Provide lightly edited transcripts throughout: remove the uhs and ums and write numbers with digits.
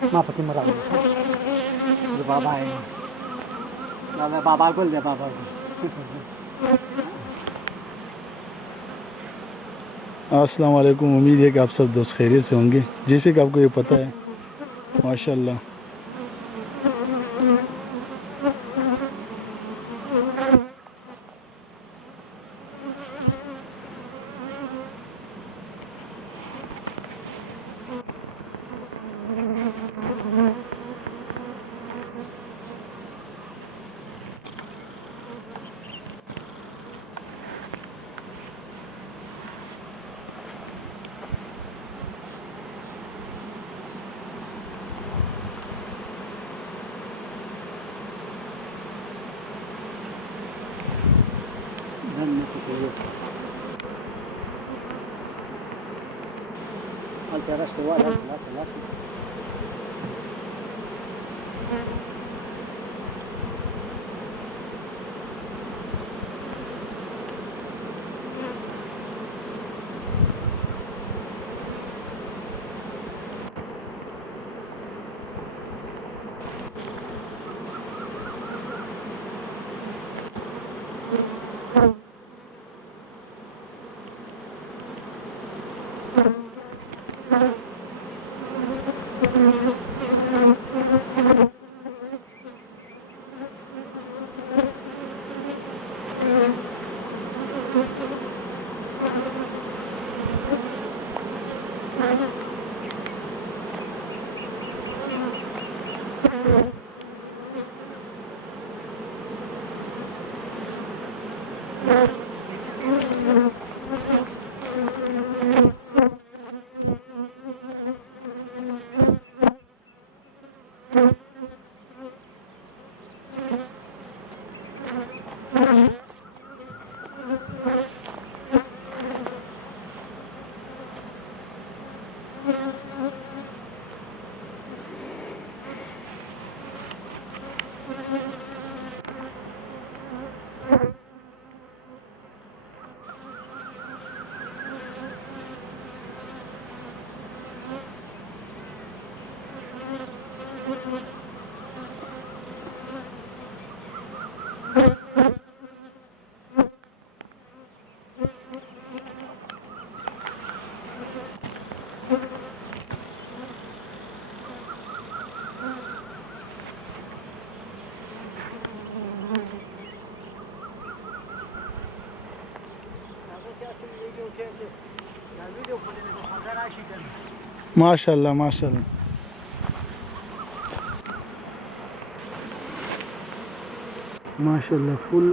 मापती मरा बाबा है बाबा बाबा बोल दे बाबा अस्सलाम वालेकुम। उम्मीद है कि आप सब दोस्त खैरियत से होंगे। जैसे कि आपको ये पता है माशाल्लाह Alteraste igual, माशाल्लाह माशाल्लाह। माशाल्लाह फुल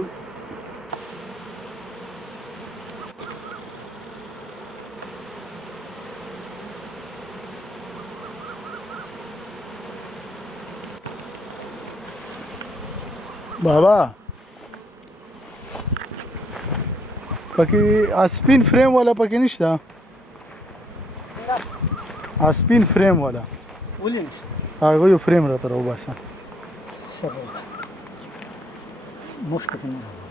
बाबा पकी स्पिन फ्रेम वाला पकी निश्ता स्पिन फ्रेम वाला Williams. वो फ्रेम रहता रहो बस सब मुश्किल नहीं